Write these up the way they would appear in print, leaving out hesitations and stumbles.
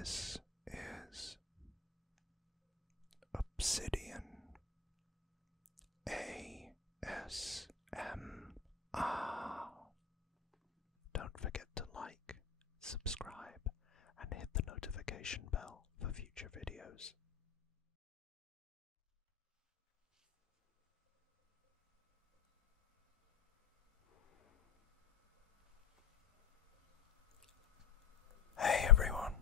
This is Obsidian ASMR. Don't forget to like, subscribe, and hit the notification bell for future videos. Hey everyone,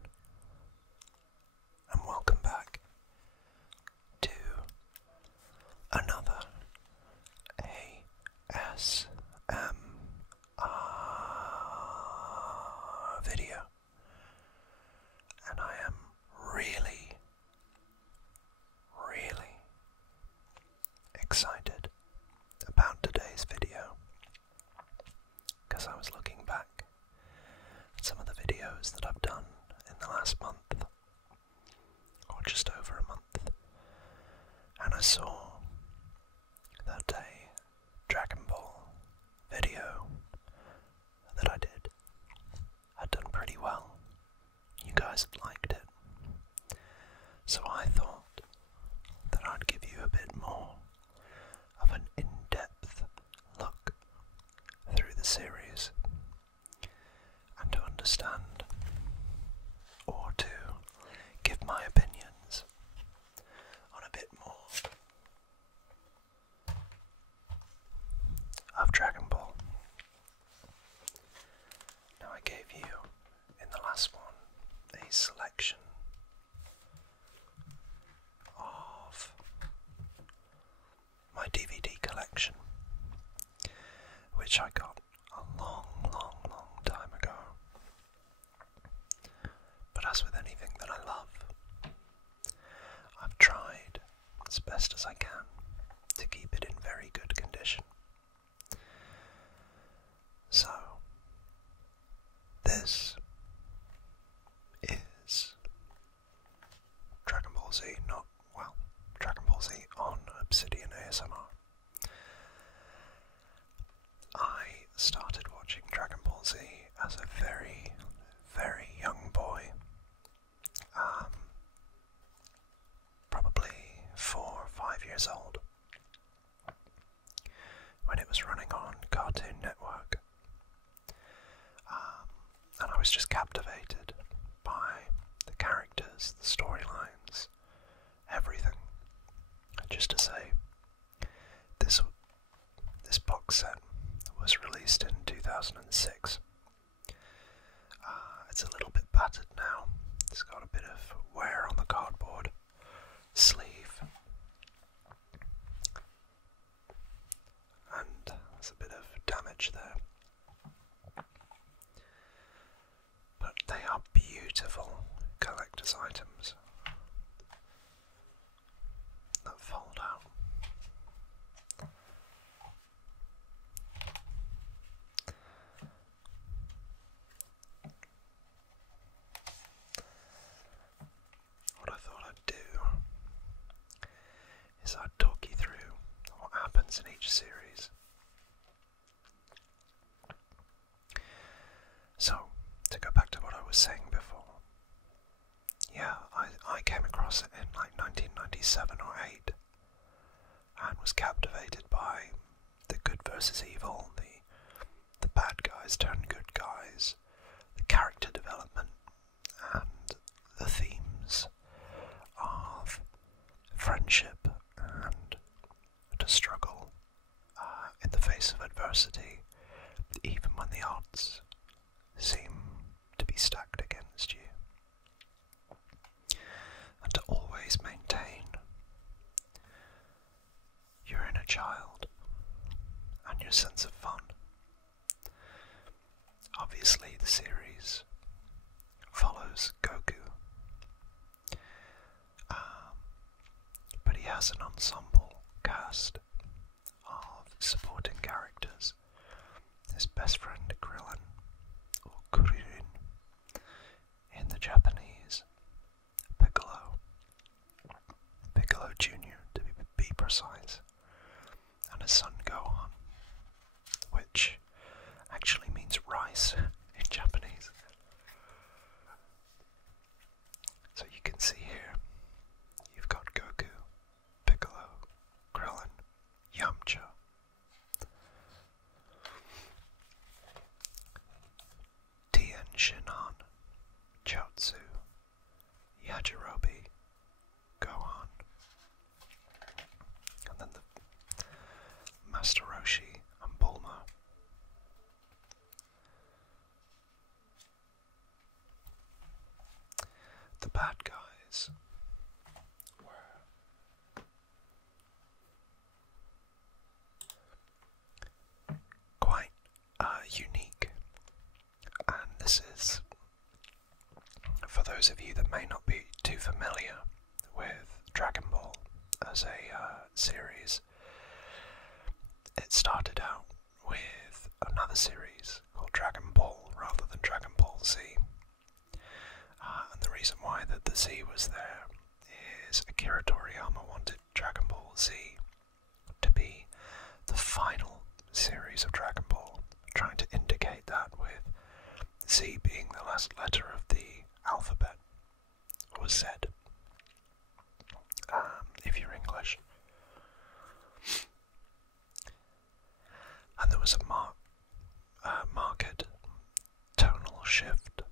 and welcome back to another ASMR video, and I am really excited about today's video because I was looking back at some of the videos that I've done in the last month, or just over a month, and I saw that a Dragon Ball video that I did had done pretty well. You guys had liked it, so I thought that I'd give you a bit more of an in-depth look through the series and to understand, or to give my opinions on a bit more of Dragon Ball. Now, I gave you in the last one a selection of my DVD collection, which I got a long time ago. But as with anything that I love, I've tried as best as I can to keep it in very good condition. So, this is Dragon Ball Z, Dragon Ball Z on Obsidian ASMR. I started watching Dragon Ball Z as a very young boy, probably 4 or 5 years old, when it was running on Cartoon Network, and I was just captivated by the characters, the storylines, everything. And just to say, this box set was released in 2006. It's a little bit battered now. It's got a bit of wear on the cardboard sleeve, and there's a bit of damage there. But they are beautiful collector's items that fold out. What I thought I'd do is I'd talk you through what happens in each series. So, to go back to what I was saying before, yeah, I came across it in like 1997 or 8 and was captivated by the good versus evil, the bad guys turn good guys, the character development, and the themes of friendship and to struggle in the face of adversity, even when the odds seem to be stacked against you, and to always maintain your inner child and your sense of fun. Obviously, the series follows Goku, but he has an ensemble cast of supporting characters. His best friend Krillin, or Kuririn in the Japanese, Piccolo Jr. to be precise, and his son Gohan, which actually means rice in Japanese. Chotsu, Yajirobe, Gohan, and then the Master Roshi and Bulma. The bad guys were quite unique, and this is, for those of you that may not be too familiar with Dragon Ball as a series, it started out with another series called Dragon Ball rather than Dragon Ball Z. And the reason why that the Z was there is Akira Toriyama wanted Dragon Ball Z to be the final series of Dragon Ball, trying to indicate that with Z being the last letter of the alphabet, was said, if you're English. And there was a marked tonal shift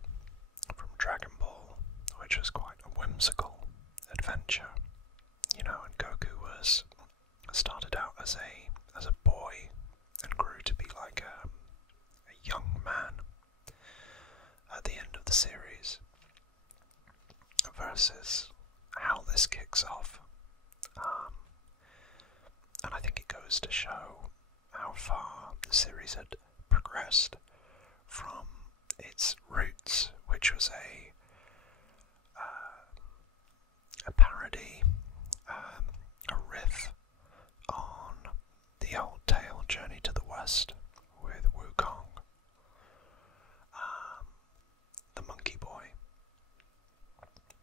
from Dragon Ball, which was quite a whimsical adventure, you know, and Goku started out as a boy and grew to be like a young man at the end of the series, versus how this kicks off. And I think it goes to show how far the series had progressed from its roots, which was a parody, a riff on the old tale Journey to the West with Wukong, the monkey boy.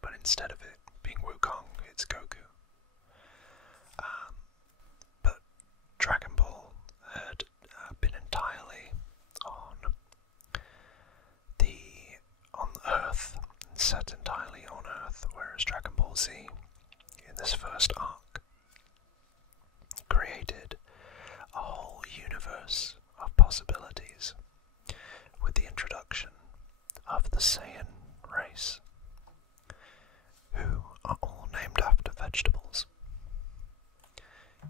But instead of it being Wukong, it's Goku. But Dragon Ball had been entirely on Earth, set entirely on Earth, whereas Dragon Ball Z, in this first arc, created a whole universe of possibilities with the introduction of the Saiyan race, who are all named after vegetables,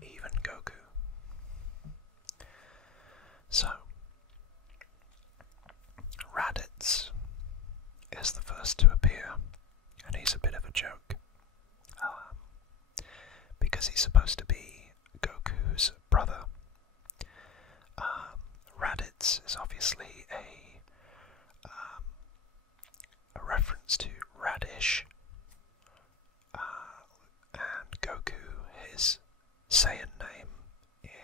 even Goku. So, Raditz is the first to appear, and he's a bit of a joke, because he's supposed to be Goku's brother. Raditz is obviously a reference to radish, and Goku, his Saiyan name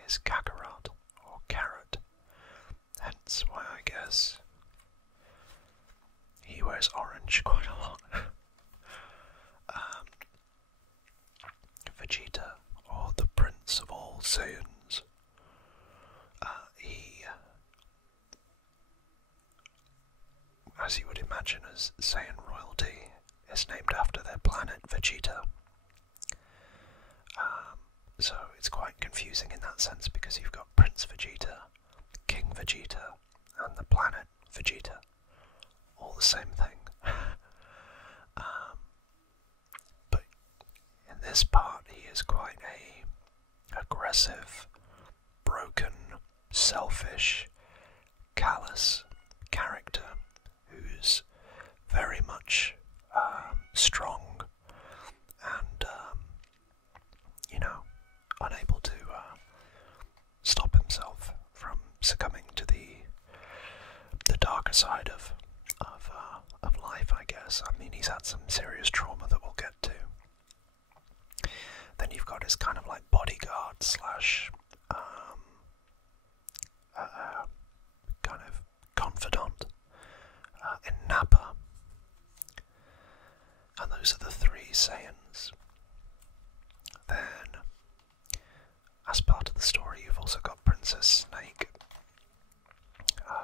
is Kakarot, or carrot, hence why I guess he wears orange quite a lot. Vegeta, or the Prince of all Saiyans, he, as you would imagine as Saiyan royalty, is named after their planet Vegeta. So it's quite confusing in that sense, because you've got Prince Vegeta, King Vegeta, and the planet Vegeta, all the same thing. But in this part, he is quite a aggressive, broken, selfish, callous character who's very much strong and, unable to stop himself from succumbing to the darker side of life, I guess. I mean, he's had some serious trauma that we'll get to. Then you've got his kind of like bodyguard slash kind of confidant in Nappa. And those are the three Saiyans. Then, as part of the story, you've also got Princess Snake,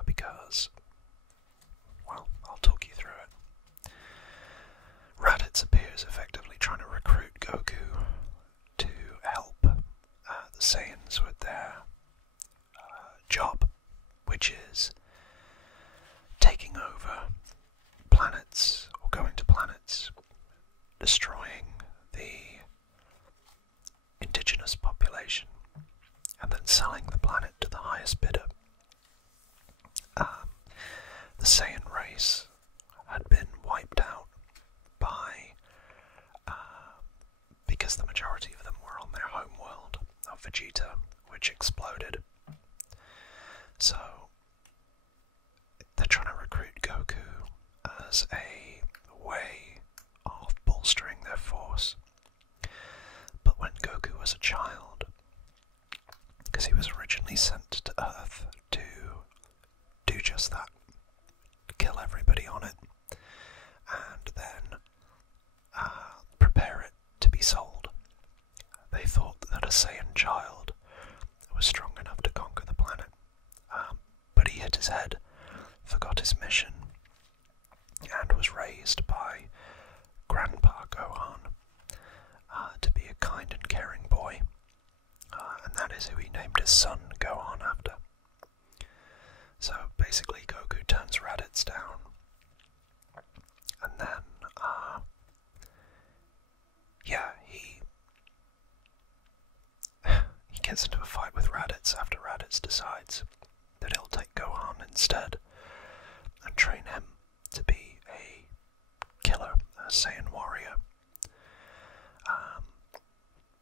because, well, I'll talk you through it. Raditz appears effectively trying to recruit Goku to help the Saiyans with their job, which is taking over planets or destroying the indigenous population and then selling the planet to the highest bidder. The Saiyan race had been wiped out because the majority of them were on their home world of Vegeta, which exploded. So they're trying to recruit Goku as a way of bolstering their force. But when Goku was a child, because he was originally sent to Earth to do just that, kill everybody on it, and then prepare it to be sold. They thought that a Saiyan child was strong enough to conquer the planet, but he hit his head, forgot his mission, and was raised by Grandpa Gohan to be a kind and caring boy, and that is who he named his son Gohan after. So basically Goku turns Raditz down, and then he gets into a fight with Raditz after Raditz decides that he'll take Gohan instead and train him to be a killer, a Saiyan warrior.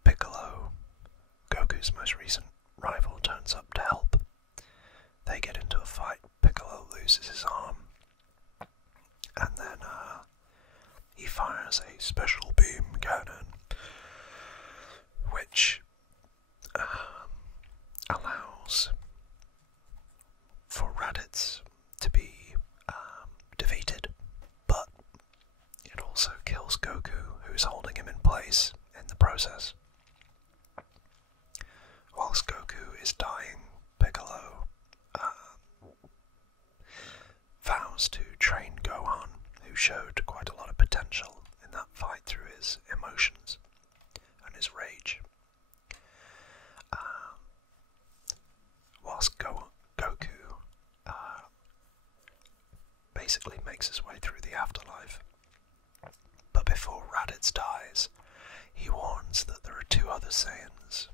Piccolo, Goku's most recent rival, turns up to help. They get into a fight, Piccolo loses his arm, and then he fires a special beam cannon, which allows for Raditz to be defeated, but it also kills Goku, who's holding him in place in the process. Whilst Goku is dying, Piccolo vows to train Gohan, who showed quite a lot of potential in that fight through his emotions and his rage. Whilst Goku basically makes his way through the afterlife. But before Raditz dies, he warns that there are two other Saiyans,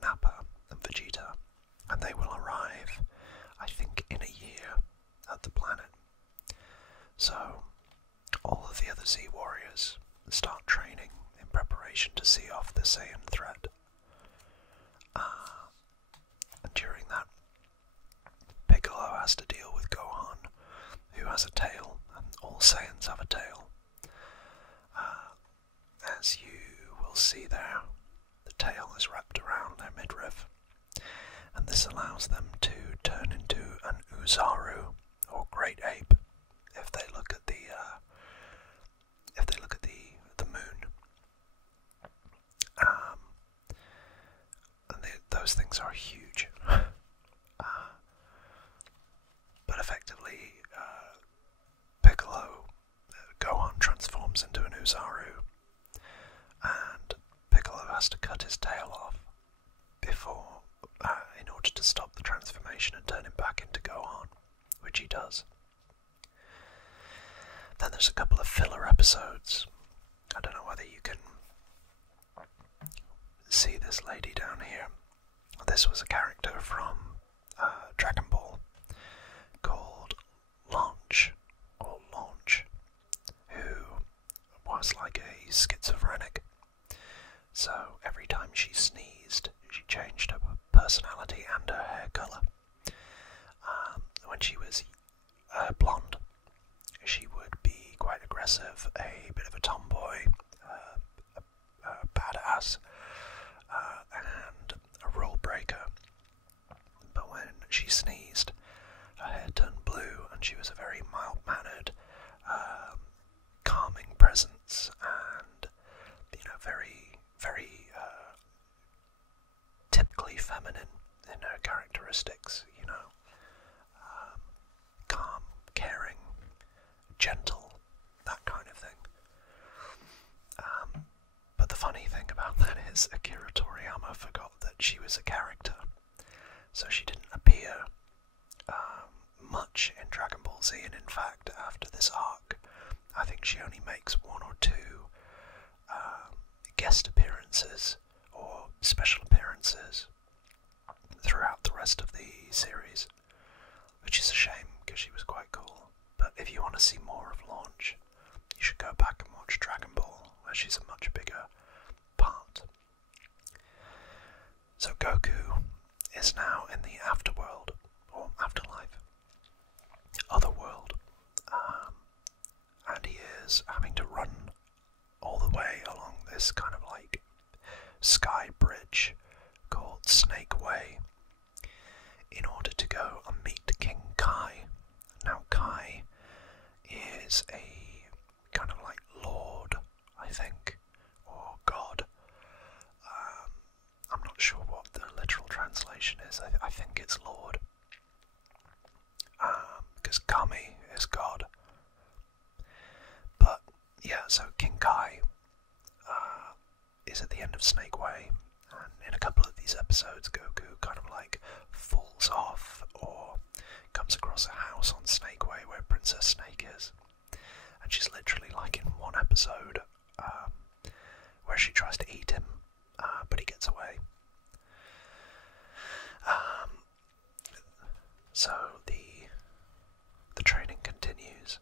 Nappa and Vegeta, and they will arrive, I think, in a year at the planet. So all of the other Z warriors start training in preparation to see off the Saiyan threat. And during that, Piccolo has to deal with Gohan, who has a tail, and all Saiyans have a tail. As you will see there, the tail is wrapped around their midriff, and this allows them to turn into an Uzaru, or great ape, if they look at the moon. And those things are huge. But effectively, Piccolo, Gohan transforms into an Uzaru, and Piccolo has to cut his tail off before, in order to stop the transformation and turn him back into Gohan, which he does. Then there's a couple of filler episodes. I don't know whether you can see this lady down here. This was a character from Dragon Ball called Launch, who was like a schizophrenic. So every time she sneezed, she changed her personality and her hair colour. When she was blonde, she would be quite aggressive, a bit of a tomboy, a badass, and a rule breaker. But when she sneezed, her hair turned blue, and she was a very mild-mannered, calming presence, and very, very typically feminine in her characteristics. Calm, caring, gentle, that kind of thing. But the funny thing about that is Akira Toriyama forgot that she was a character, so she didn't appear much in Dragon Ball Z, and in fact after this arc I think she only makes one or two guest appearances or special appearances throughout the rest of the series, which is a shame because she was quite cool. But if you want to see more of Launch, you should go back and watch Dragon Ball, where she's a much bigger part. So Goku is now in the afterworld, or afterlife, otherworld, and he is having to run all the way along this kind of like sky bridge called Snake Way in order to go and meet King Kai. Now Kai is a kind of like lord, I think, or god. I'm not sure what the literal translation is. I think it's lord, because Kami is god. But yeah, so King Kai is at the end of Snake Way, and in a couple of these episodes Goku kind of like falls off or comes across a house on Snake Way where Princess Snake is, and she's literally like in one episode where she tries to eat him, but he gets away. So the training continues,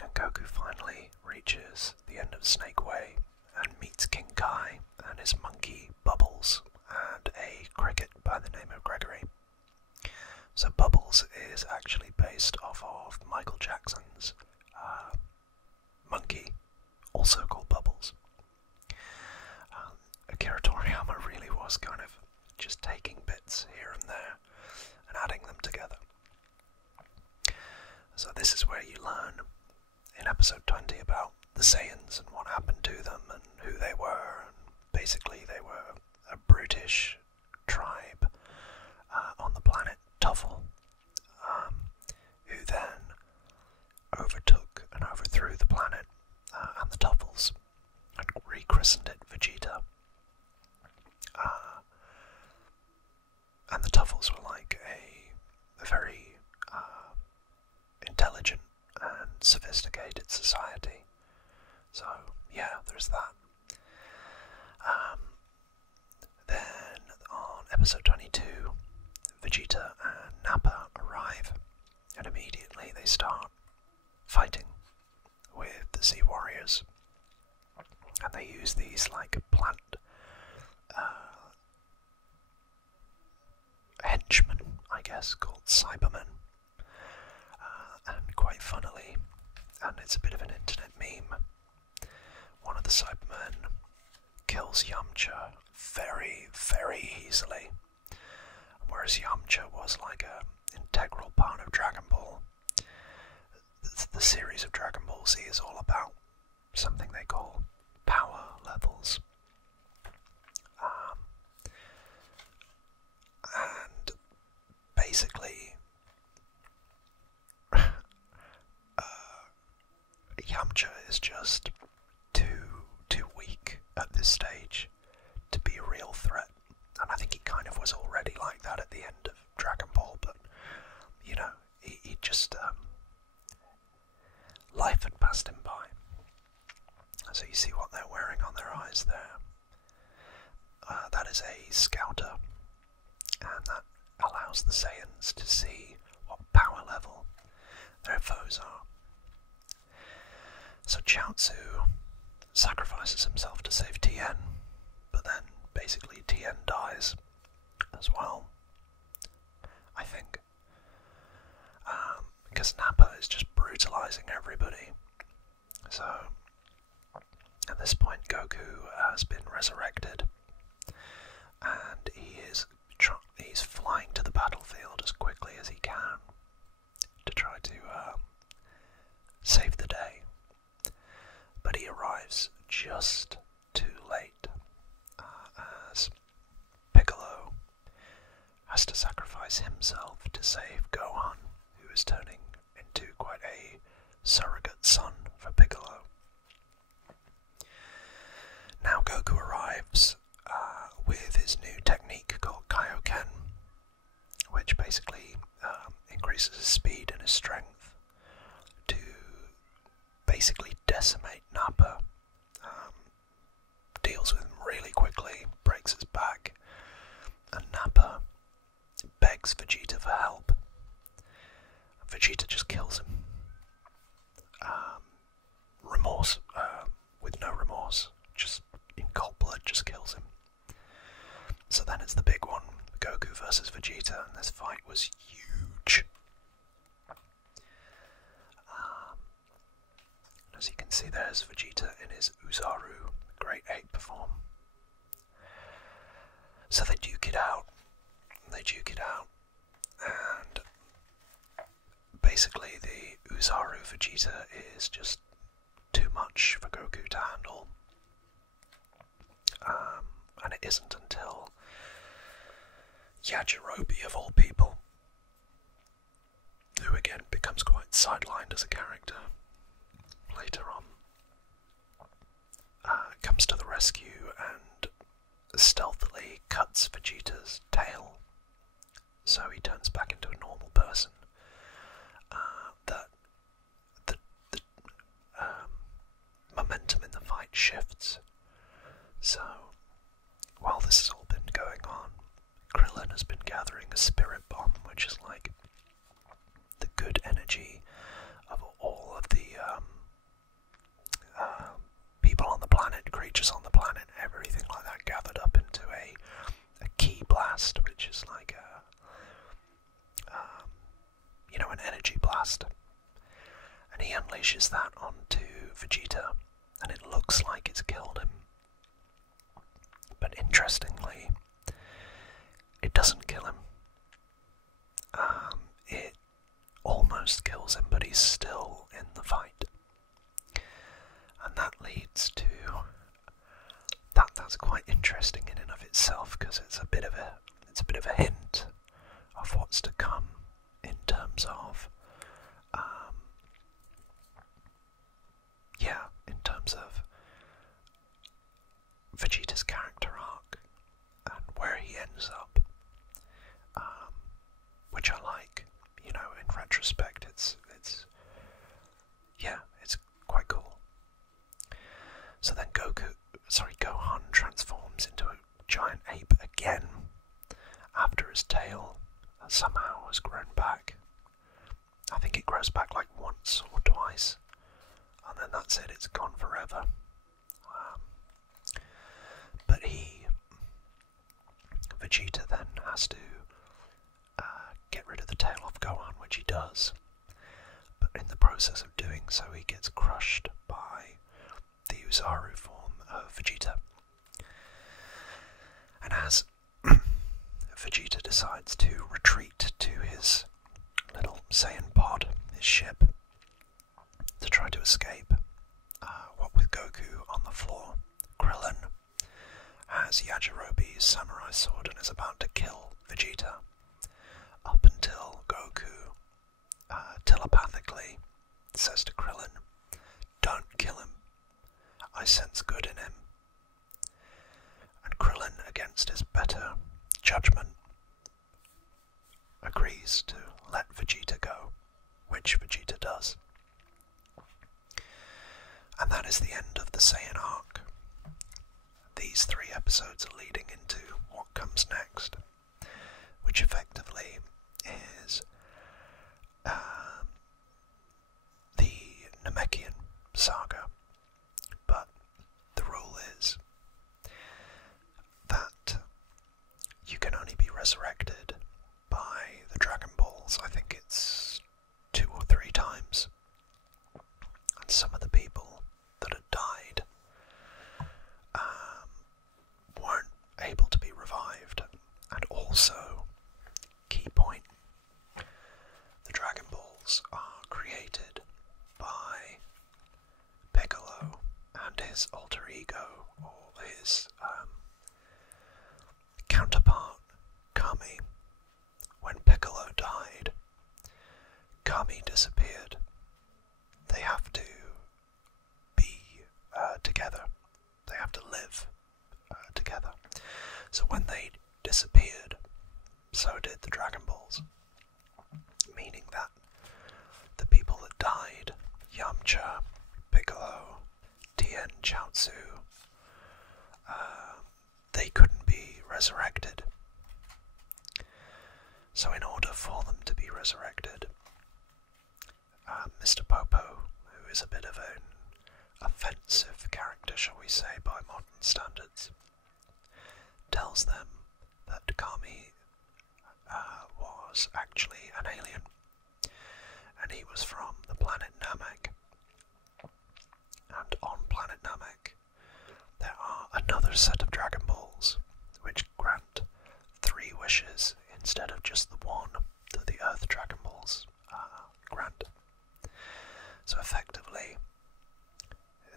and Goku finally reaches the end of Snake Way and meets King Kai and his monkey Bubbles and a cricket by the name of Gregory. So Bubbles is actually based off of Michael Jackson's monkey, also called Bubbles. Akira Toriyama really was kind of just taking bits here and there and adding them together. So this is where you learn in episode 20 about the Saiyans and what happened to them and who they were. And basically they were a brutish tribe on the planet Tuffle, who then overtook and overthrew the planet and the Tuffles and rechristened it Vegeta. And the Tuffles were like a very intelligent and sophisticated society. So yeah, there's that. Then on episode 22, Vegeta and Nappa arrive, and immediately they start fighting with the Sea Warriors, and they use these like plant henchmen, I guess, called Cybermen, and quite funnily, and it's a bit of an internet meme, one of the Cybermen kills Yamcha very, very easily, whereas Yamcha was like an integral part of Dragon Ball. The series of Dragon Ball Z is all about something they call power levels. And basically, Yamcha is just too weak at this stage to be a real threat, and I think he kind of was already like that at the end of Dragon Ball, but you know, he just life had passed him by. So you see what they're wearing on their eyes there. That is a scouter, and that allows the Saiyans to see what power level their foes are. So Chiaotzu sacrifices himself to save Tien, but then basically Tien dies as well, I think, because Nappa is just brutalizing everybody. So at this point Goku has been resurrected, and he's flying to the battlefield as quickly as he can to try to save the day. But he arrives just too late, as Piccolo has to sacrifice himself to save Gohan, who is turning into quite a surrogate son for Piccolo. Now Goku arrives with his new technique called Kaioken, which basically increases his speed and his strength to basically decimate Nappa. Deals with him really quickly, breaks his back, and Nappa begs Vegeta for help. Vegeta just kills him. With no remorse, just in cold blood, just kills him. So then it's the big one, Goku versus Vegeta, and this fight was huge. As you can see, there's Vegeta in his Uzaru Great Ape form. So they duke it out, and basically the Uzaru Vegeta is just too much for Goku to handle. And it isn't until Yajirobe, of all people, who again becomes quite sidelined as a character later on, comes to the rescue and stealthily cuts Vegeta's tail, so he turns back into a normal person. The momentum in the fight shifts. So, while this has all been going on, Krillin has been gathering a spirit bomb, which is like the good energy of all of the people on the planet, creatures on the planet, everything like that gathered up into a ki blast, which is like an energy blast. And he unleashes that onto Vegeta, and it looks like it's killed him. But interestingly, it doesn't kill him. It almost kills him, but he's still in the fight. And that leads to that's quite interesting in and of itself, because it's a bit of a hint of what's to come in terms of Vegeta's character arc and where he ends up, which I like. In retrospect, it's quite cool. So then Gohan transforms into a giant ape again after his tail somehow has grown back. I think it grows back like once or twice, and then that's it, it's gone forever. But Vegeta then has to get rid of the tail off Gohan, which he does. But in the process of doing so, he gets crushed by the Uzaru form of Vegeta. And as Vegeta decides to retreat to his little Saiyan pod, his ship, to try to escape, what with Goku on the floor, Krillin has Yajirobe's samurai sword and is about to kill Vegeta, up until Goku telepathically says to Krillin, "Don't kill him, I sense good in him." And Krillin, against his better judgment, agrees to let Vegeta go, which Vegeta does. And that is the end of the Saiyan arc. These 3 episodes are leading into what comes next, which effectively is the Namekian Saga. But the rule is that you can only be resurrected by the Dragon Balls. I think it's 2 or 3 times. And some of the people that had died weren't able to be revived. And also, key point, the Dragon Balls are created by Piccolo and his alter ego, or his counterpart, Kami. When Piccolo died, Kami disappeared. They have to be together. They have to live together. So when they disappeared, so did the Dragon Balls. Meaning that the people that died, Yamcha, resurrected. So in order for them to be resurrected, Mr. Popo, who is a bit of an offensive character, shall we say, by modern standards, tells them that Kami was actually an alien, and he was from the planet Namek. And on planet Namek, there are another set of Dragon Balls, which grant 3 wishes instead of just the one that the Earth Dragon Balls grant. So effectively,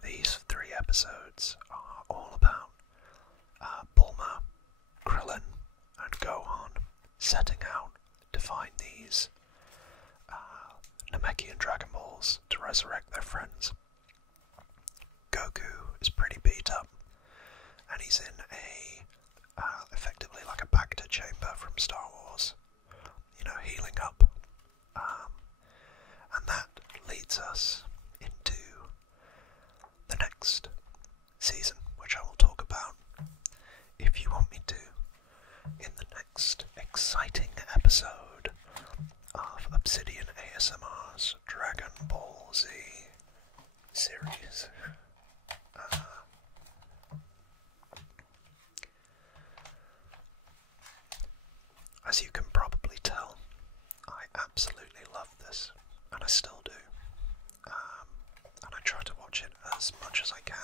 these 3 episodes are all about Bulma, Krillin, and Gohan setting out to find these Namekian Dragon Balls to resurrect their friends. Goku is pretty beat up, and he's in effectively like a Bacta chamber from Star Wars, healing up. And that leads us into the next season, which I will talk about, if you want me to, in the next exciting episode of Obsidian ASMR's Dragon Ball Z series. As you can probably tell, I absolutely love this, and I still do. And I try to watch it as much as I can.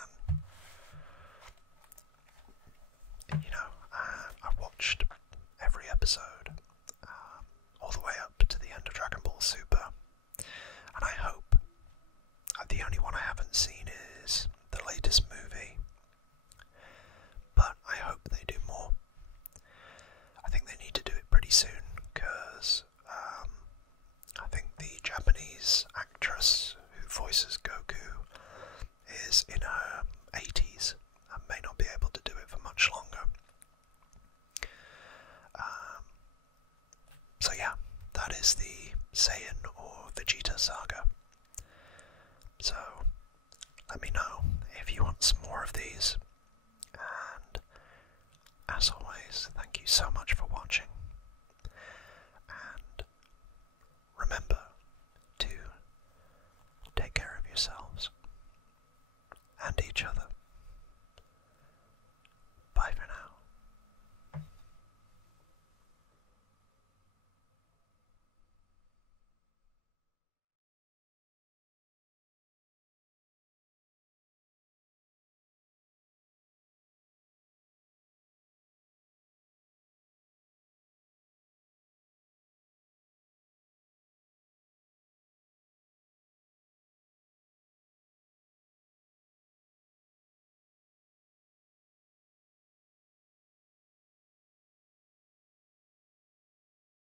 I watched every episode, all the way up to the end of Dragon Ball Super, and I hope, the only one I haven't seen is the latest movie, but I hope they do more. I think they need to do it pretty soon, because I think the Japanese actress who voices Goku is in her 80s and may not be able to do it for much longer. So yeah, that is the Saiyan or Vegeta saga. So let me know if you want some more of these, and as always, thank you so much for watching, and remember to take care of yourselves and each other.